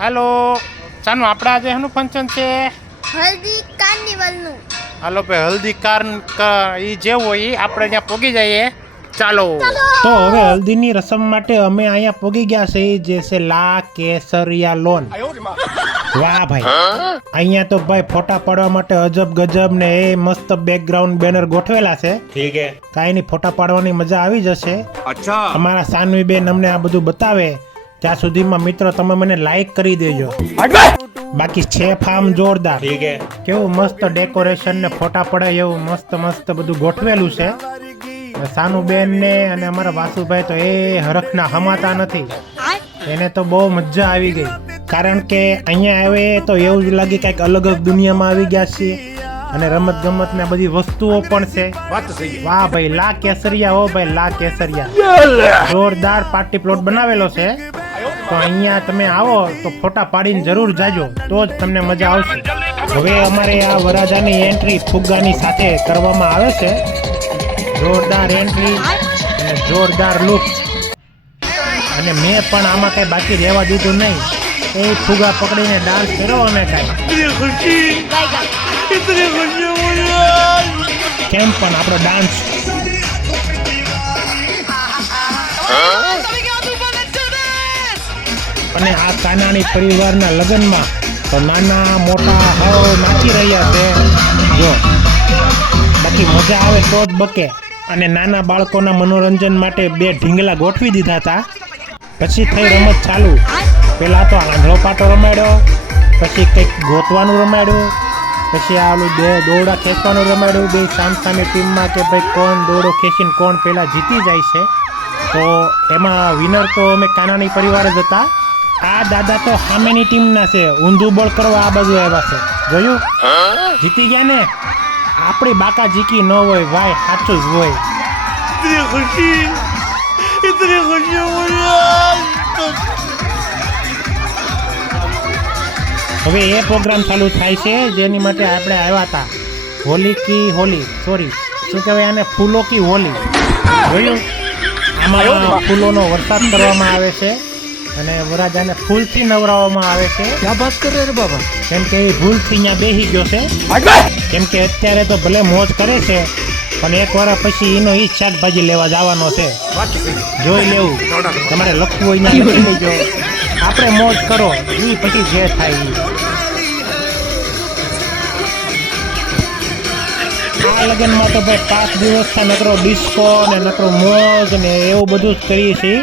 હાલો ચાનું આપણે આજે એનું ફંક્શન છે હલ્દી કાર્નિવલનું. હાલો ભાઈ હલ્દી ઈ જેવું હોય ઈ આપણે ત્યાં પોગી જઈએ. ચાલો તો હવે હલ્દીની રસમ માટે અમે અહીંયા પોગી ગયા છે જે છે લા કેસરિયા લોન. વાહ ભાઈ અહીંયા તો ભાઈ ફોટા પાડવા માટે અજબ ગજબ ને એ મસ્ત બેકગ્રાઉન્ડ બેનર ગોઠવેલા છે. ઠીક હે કાઈ ની ફોટા પાડવાની મજા આવી જશે. અચ્છા અમારા સાનવી બેન અમને આ બધું બતાવે ત્યાં સુધીમાં મિત્રો તમે મને લાઈક કરી દેજો. બાકી છે ફાર્મ જોરદાર. ઠીક હે કેવું મસ્ત ડેકોરેશન ને ફોટા પડાય એવું મસ્ત મસ્ત બધું ગોઠવેલું છે. સાનુબેન ને અને અમારા વાસુભાઈ તો એ હરખના હમાતા નથી. એને તો બહુ મજા આવી ગઈ કારણ કે અહીંયા આવે તો એવું જ લાગે કંઈક અલગ જ દુનિયામાં આવી ગયા છીએ અને રમત ગમત ને બધી વસ્તુઓ પણ છે. વાહ ભાઈ લા કેસરિયા હો ભાઈ લા કેસરિયા જોરદાર પાર્ટી પ્લોટ બનાવેલો છે. તો અહીંયા તમે આવો તો ફોટા પાડીને જરૂર જાજો તો જ તમને મજા આવશે. હવે અમારે આ વરાજાની એન્ટ્રી ફુગ્ગાની સાથે કરવામાં આવે છે. જોરદાર એન્ટ્રી અને જોરદાર લુક અને મેં પણ આમાં કઈ બાકી રહેવા દીધું નહીં. એ ફુગા પકડીને ડાન્સ કર્યો અને કેમ પણ આપણો ડાન્સ અને આ કાનાની પરિવારના લગ્નમાં તો નાના મોટા હાવ નાચી રહ્યા છે. જો બાકી મજા આવે તો જ બકે. અને નાના બાળકોના મનોરંજન માટે બે ઢીંગલા ગોઠવી દીધા હતા. પછી થઈ રમત ચાલુ. પેલા તો આંધળો પાટો રમાડ્યો, પછી કંઈક ગોતવાનું રમાડ્યું, પછી આ ઓલું દોરડા ખેંચવાનું રમાડ્યું. બે સામસામે ટીમમાં કે ભાઈ કોણ દોરડો ખેંચીને કોણ પેલા જીતી જાય છે. તો એમાં વિનર તો અમે કાનાની પરિવાર જ હતા. આ દાદા તો સામેની ટીમના છે. ઊંધું બોલ કરવા આ બાજુ આવ્યા છે. જોયું જીતી ગયા ને. આપણી બાકા જીકી ન હોય ભાઈ સાચું જ હોય. હવે એ પ્રોગ્રામ ચાલુ થાય છે જેની માટે આપણે આવ્યા હતા. હોલી કી હોલી સોરી શું કહેવાય આને ફૂલો કી હોલી. જોયું આમાં ફૂલોનો વરસાદ કરવામાં આવે છે અને વરાજાને ફૂલથી નવરાવવામાં આવે છે. ક્યાં વાત કરે રે બાબા? કેમ કે એ ભૂલથી અહીંયા બેસી ગયો છે. કેમ કે અત્યારે તો ભલે મોજ કરે છે પણ એક વાર પછી એનો ઈ શાકભાજી લેવા જવાનો છે. જોઈ લેવું તમારે લખવું હોય ના લખી લેજો. આપણે મોજ કરો એ પછી જે થાય આ લગ્નમાં તો ભાઈ 5 દિવસથી નકરો ડિસ્કો ને નકરો મોજ ને એવું બધું જ કરીએ છીએ.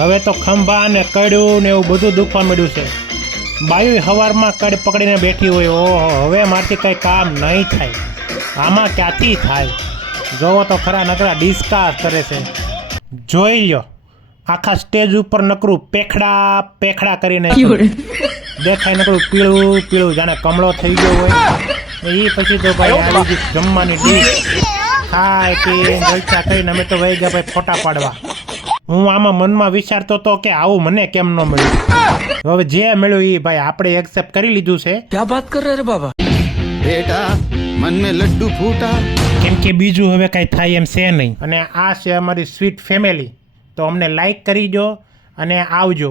હવે તો ખંભા ને કડ્યું ને એવું બધું દુખવા મળ્યું છે. બાયું હવારમાં કડ પકડીને બેઠી હોય. ઓહો હવે મારથી કઈ કામ નહીં થાય. આમાં ક્યાંથી થાય? જોવો તો ખરા નકરા ડિસ્કાસ કરે છે. જોઈ લ્યો આખા સ્ટેજ ઉપર નકરું પેખડા પેખડા કરીને દેખાય નકરું પીળું પીળું જાણે કમળો થઈ ગયો હોય. એ પછી તો ભાઈ આવી ગઈ જમવાની ડીશ ખાય પીને જલસા કરીને અમે તો વહી ગયા ભાઈ ફોટા પાડવા. હું આમાં મનમાં વિચારતો હતો કે આવું મને કેમ ન મળ્યું. હવે જે મળ્યું એ ભાઈ આપણે એક્સેપ્ટ કરી લીધું છે. ક્યાં વાત કરે રે બાબા? બેટા મન મેં લડ્ડુ ફૂટા. કેમ કે બીજું હવે કઈ થાય એમ છે નહીં. અને આ છે અમારી સ્વીટ ફેમિલી. તો અમને લાઈક કરી દો અને આવજો.